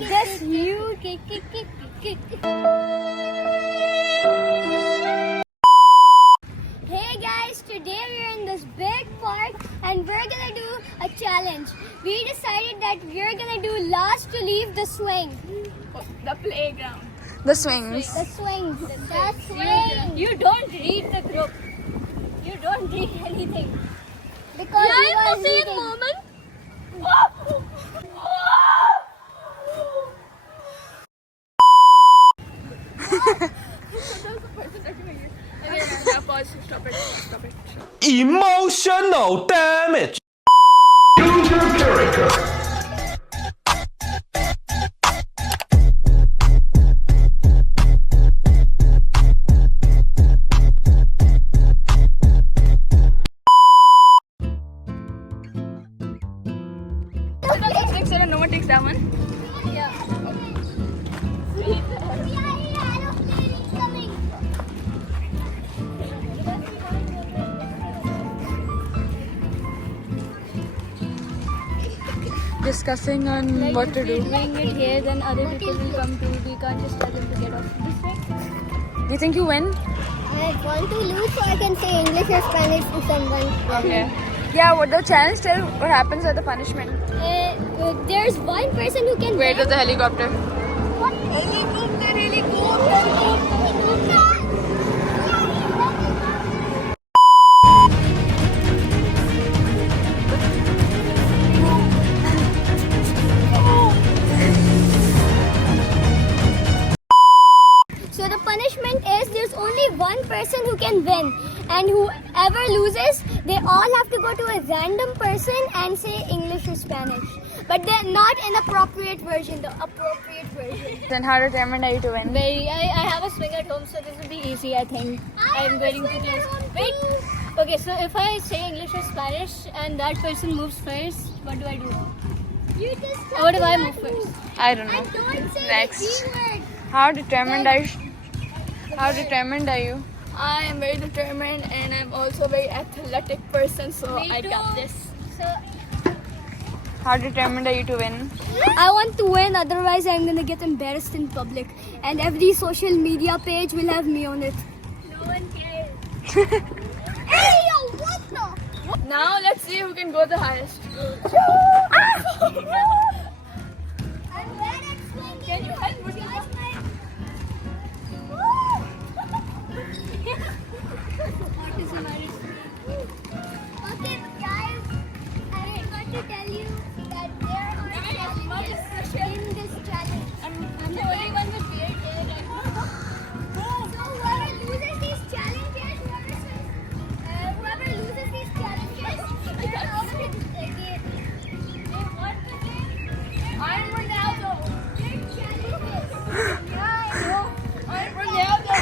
Just you. Hey guys, today we're in this big park and we're gonna do a challenge. We decided that we're gonna do last to leave the swing. The playground. The swings. The swings. The swing. You don't read the group. You don't read anything. Because Yeah, we in were the same reading. moment. Stop it. Emotional damage. Choose your character. No one takes that one. Yeah. Aeroplane coming. Discussing on what to do. Doing it here, then other people will come too. We can't just tell them to get off this way. Do you think you win? I want to lose so I can say English or Spanish to someone. Okay. Yeah, what the challenge tell what happens at the punishment? There's one person who can Wait win. to the helicopter. What? So the punishment is there's only one person who can win, and whoever loses, they all have to go to a random person and say English or Spanish. But they're not in appropriate version, the appropriate version. Then how determined are you to win? I have a swing at home, so this will be easy, I think. I'm waiting to close. Wait. Okay, so if I say English or Spanish and that person moves first, what do I do? You just Or do I move first? I don't And know. don't say Next. the G word. How determined are you? How determined are you? I am very determined and I'm also a very athletic person, so I got this. So How determined are you to win? I want to win, otherwise I'm gonna get embarrassed in public. And every social media page will have me on it. No one cares. Hey yo, what the? Now let's see who can go the highest. I'm bad at swinging. Can you help me? What is the matter? Okay, guys, I forgot to tell you that there are challenges in this challenge. I'm the only one with beard hair. So whoever loses these challenges, they're out of the game. I'm Ronaldo. They're challenges. Yeah, I know. I'm Ronaldo.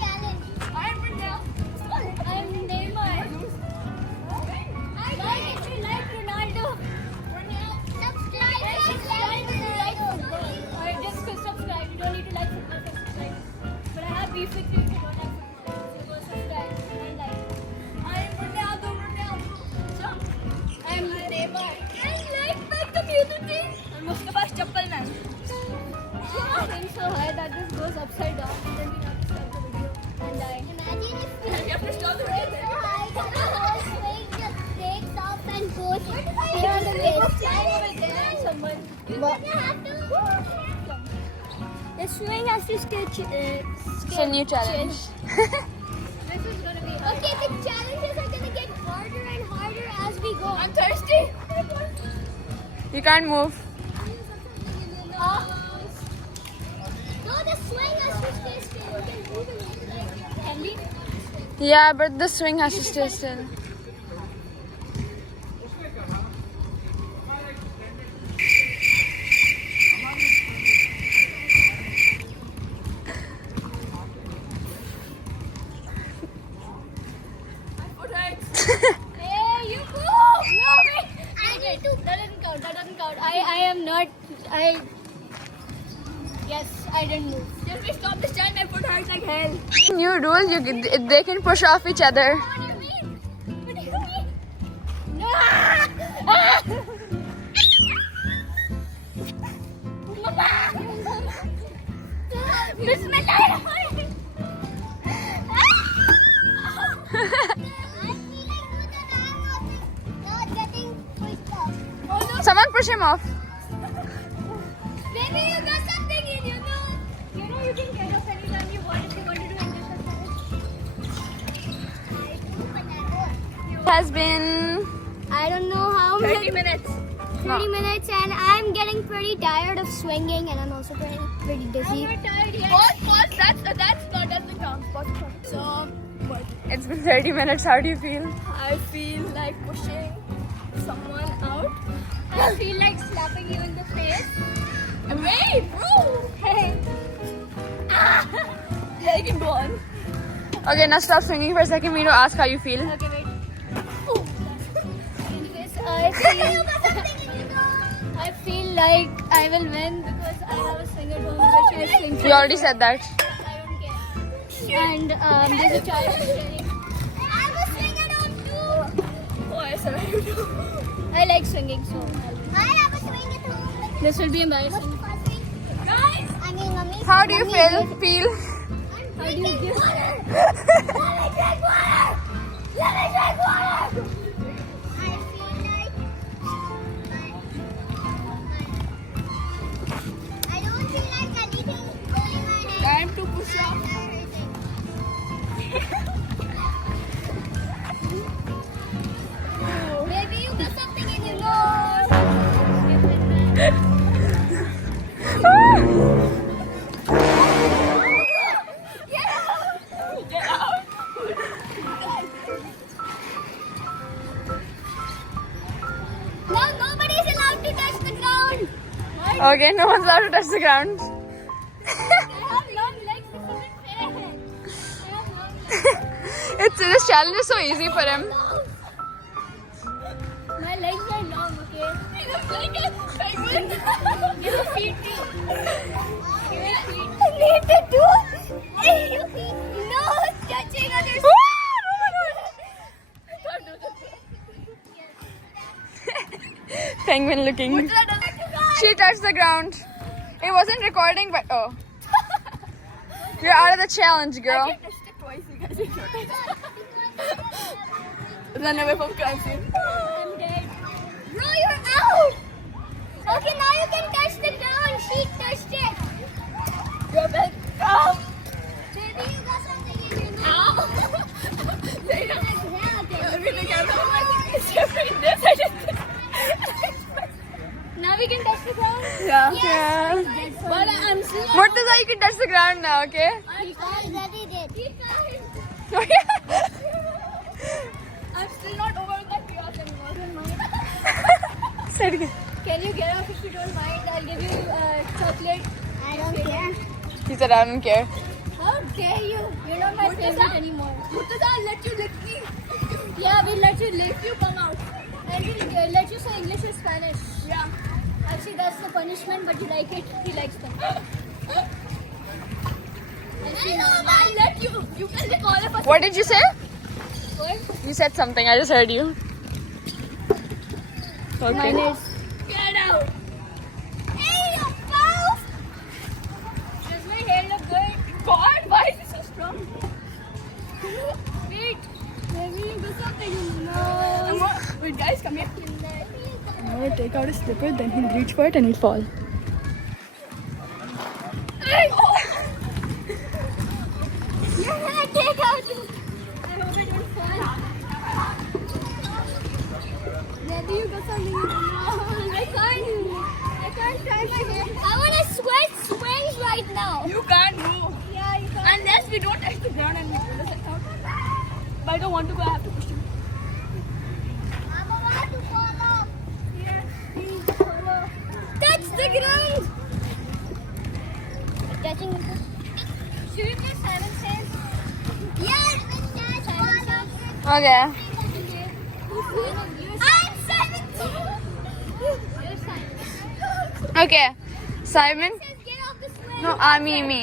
Challenge. I'm Ronaldo. I'm Neymar. Like if you like Ronaldo, subscribe and like Ronaldo. Alright, just go subscribe. You don't need to like football to subscribe. But I have beef with you if you don't like football. So go subscribe and like. I'm Ronaldo. So, I'm Neymar. And like my community. And उसके पास चप्पल ना. Yeah. I'm so high that this goes upside down and then we have to stop the video and die. Imagine if You have to stop the it's video. so high that the whole swing just takes off and goes here on the base. Someone. You have to. The swing has to stay. It's a new challenge. This is gonna be. Okay, the challenges are gonna get harder and harder as we go. I'm thirsty. You can't move. No, the swing has to stay still. You can move it like Can we? Yeah, but the swing has to stay still. Hey, you move! No, wait! I need to. That doesn't count. I am not. Yes, I didn't move. Just we stop this time, my foot hurts like hell. New rule, they can push off each other. What do you mean? What do you mean? No! Ah! Someone push him off. Maybe you got something in you know. You know you can get off anytime you want if you want to do English or Spanish. Has been I don't know how 30 minutes. 30 minutes, and I'm getting pretty tired of swinging, and I'm also pretty dizzy. I'm not tired yet. Pause. Doesn't count. Pause. So, what? It's been 30 minutes. How do you feel? I feel like pushing someone out. I feel like slapping you in the face. Wait, bro! Hey! Ah! Yeah, you can go on. Okay, now stop swinging for a second. We need to ask how you feel. Okay, wait. Anyways, I feel like I will win because I have a singer home which is singing. You already said that. I don't care. And there's a child singing. I was swinging on too. Oh, I said I don't know. I like singing, so I have a swing at home. this will be embarrassing. Guys! I mean, mommy. How do you feel? I'm drinking water. Let me drink water. Let me drink water. I feel like I don't feel like anything going my head. Time to push up. Maybe you got something in your nose. Get out. No, nobody's allowed to touch the ground. Okay, no one's allowed to touch the ground. I have long legs. This isn't fair. I have long legs. This challenge is so easy for him. My legs are long, okay? I look like a penguin. Give me feet too. Give me feet. I need to do no touching on your Penguin looking. She touched the ground. It wasn't recording, but oh. You're out of the challenge, girl. I touched it twice, you guys didn't notice. Run away from crime scene. I'm dead. Bro, you're out. Okay, now you can touch the ground. She touched it. You're back. Ow! Maybe you got something in your nose. Ow! Say no. Yeah, okay. Everything else, I think it's different. This, I just... Now we can touch the ground? Yeah. But I'm still... Murtaza, you can touch the ground now, okay? He already did. I'm still not over that chaos anymore. Don't mind. Say it again. Can you get off if you don't mind? I'll give you chocolate. I don't care. He said, I don't care. How dare you? You're not my favorite anymore. Murtaza, I'll let you lick me. Yeah, we'll let you lick you come out. And we'll let you say English or Spanish. Yeah. Actually, that's the punishment, but you like it. He likes them. I'll let you. You can lick all of us. What did you say? What? You said something. I just heard you. Okay. Get out. Hey, you foul! Does my hair look good? God, why is it so strong? Wait. Maybe you do something. No. Wait, guys, come here. I'm gonna take out his slipper, then he'll reach for it and he'll fall. Hey! Oh. You're gonna take out. I hope it don't fall. Maybe you got something in your nose. I can't touch it. I wanna swings right now. You can't move. Yeah, you can. Unless we don't touch the ground and we pull it out. But I don't want to go, I have to push you. I'm about to fall off. Yeah, please follow. Touch the ground. Touching. Should we play Simon Says? Yes. Okay. I'm 17. You're Simon. Okay. Simon. Get off the swing. No, me.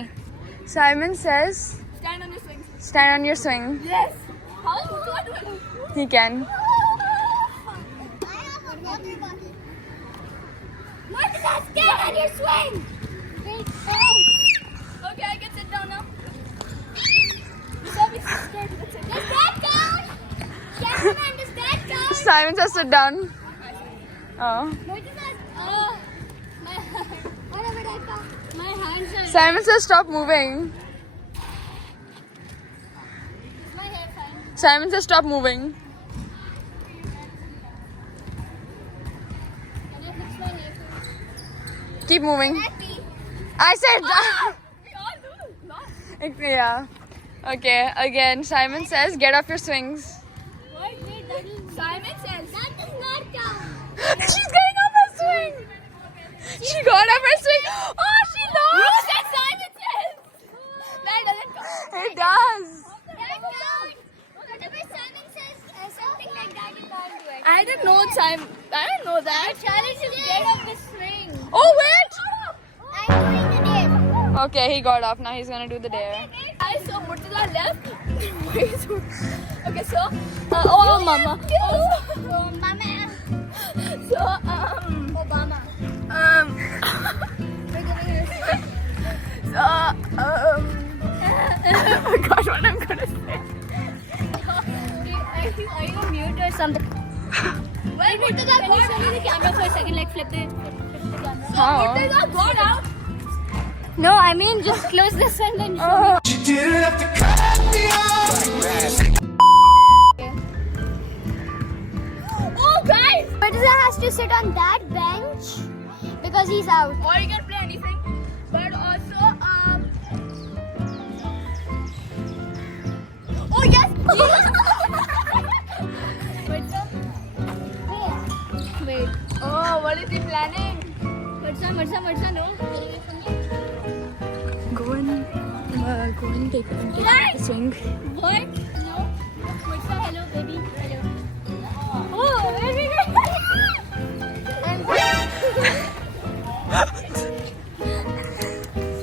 Simon says, Stand on your swings. stand on your swing. Yes. How do I do it? He can. I have a water bottle. Martha, stand on your swing. Wait. Oh. Okay, I can sit down now. Stop being so scared. Let's sit. Does that count? Cameraman, does that count? Simon says sit down. Oh. What is that? Oh. My whatever that count. My hands are. Simon says stop moving. Is my hair fine? Simon says stop moving. Can I fix my hair? Keep moving. Happy. I said that. We all do. Not. Yeah. Okay, again, Simon says get off your swings. What? Wait, that is. Simon says. That does not count. She's getting off her swing. She got off her swing. Oh, she You lost. said Simon says. That doesn't count. It does. That count. Whatever Simon says, something like that, you can't do it. I didn't know Simon. I didn't know that. Challenge is get off the swing. Oh, wait. I'm doing the dip. Okay, he got off. Now he's gonna do the dare. I saw Murtaza left. Okay, so. Oh, mama. Oh, mama. So, Obama. oh my gosh, what I'm gonna say. Are you on mute or something? Well, Murtaza, can you show me the camera for a second? Like, flip the camera. How? Murtaza, got out. No, I mean just close this and then show Oh. You didn't have to cut me off. Oh, guys. Murtaza has to sit on that bench because he's out. Or you can play anything. But also, oh, yes. Wait. Oh, what is he planning? Murtaza, no. Go and take What? the swing. What? No. Murtaza, hello, baby. Hello. Oh, very good.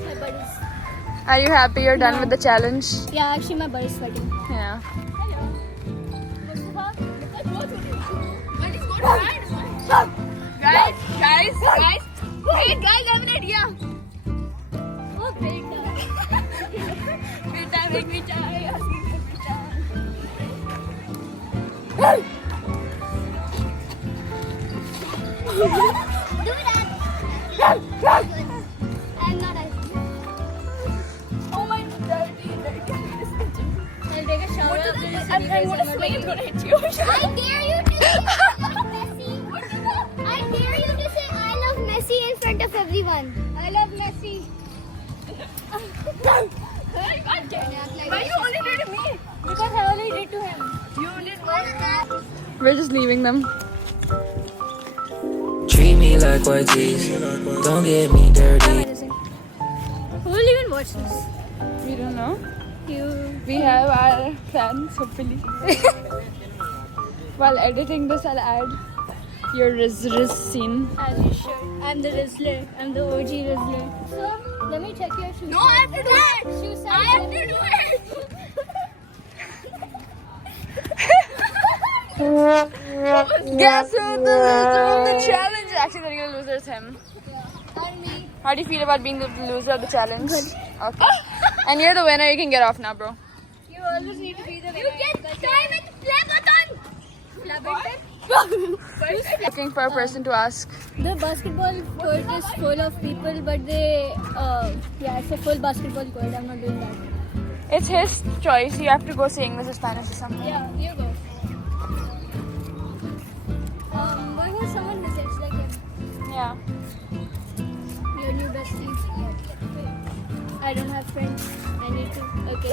My butt is. Are you happy you're done with the challenge? Yeah, actually my butt is sweating. Yeah. Hello. Mustafa, look at both of you. When it's going hard. Guys. Wait, guys, I have an idea. Oh, great. Beta, make me try. Asking for beta. Do that. I'm not Oh my god, dirty. I'll take a shower What after is this. this? I'm going to swing. It's going to hit you. I dare you to say I love Messi. I dare you to say I love Messi in front of everyone. I love Messi. I can't get it. Why you only did to me? Because I only did to him. You did more. We're just leaving them. Treat me like Ortiz, don't get me dirty. Who will even watch this? We don't know. You. We have our plans, hopefully. While editing this, I'll add your Riz scene. As you should. I'm the Rizzler. I'm the OG Rizzler. So, let me check your shoes. No, I have to do it. Shoe size. I have to do it. Guess who the loser of the challenge? Actually, the real loser is him. On me. How do you feel about being the loser of the challenge? Okay. And you're the winner. You can get off now, bro. You always need to be the winner. You can time and play button. Looking for a person to ask. The basketball court is full of people, but they, yeah, it's a full basketball court. I'm not doing that. It's his choice. You have to go say English or Spanish or something. Yeah, you go. What was someone who says like him? Yeah. Your new bestie. I don't have friends. I need to. Okay.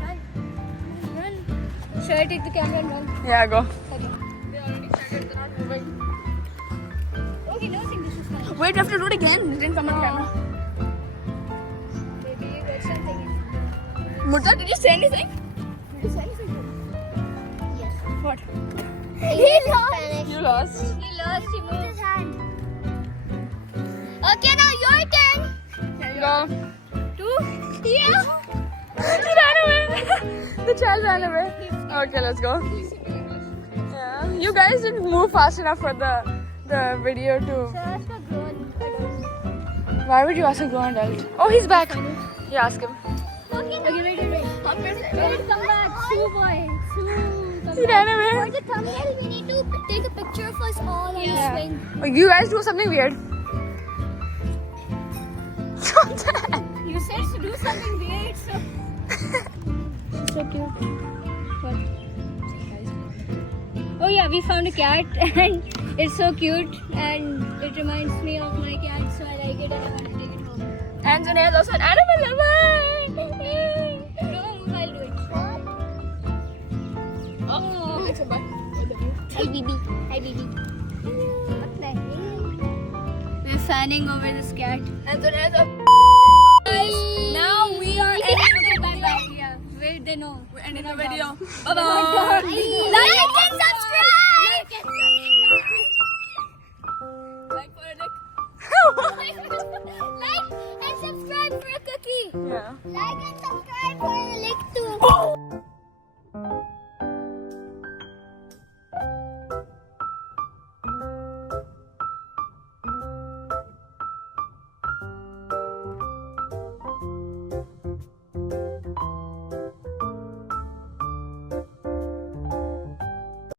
Run. Run. Should I take the camera and run? Yeah, go. Okay. They already started. They're not moving. Okay, no, I think this is fine. Wait, you have to do it again. It didn't come on camera. Maybe you got something. Murtaza, did you say anything? Did you say anything? Yes. What? He lost. You lost. He lost. He moved his hand. Okay, now your turn. Go. Two. Yeah. He ran away. The child ran away. Okay, let's go. Yeah. You guys didn't move fast enough for the the video too. Ask a grown adult. Why would you ask a grown adult? Oh, he's back. Yeah, ask him. Okay, wait. Wait, come back. Sue boy. Sue. He ran away. For the thumbnail, we need to take a picture of us all on the swing. Oh, you guys do something weird. You said to do something weird, so. So cute. What? Oh yeah, we found a cat and it's so cute and it reminds me of my cat, so I like it and I want to take it home. And Zunaid is also an animal lover. No, I'll do it. Oh, it's a bug. Hi, BB. Hi, BB. What's that? We're fanning over this cat. And Zunaid is Now we are ending the video. Yeah, wait, they know. We're ending the video. Bye-bye. Like and subscribe! Like for a dick. Like and subscribe for a cookie. Yeah. Like and subscribe for a lick too.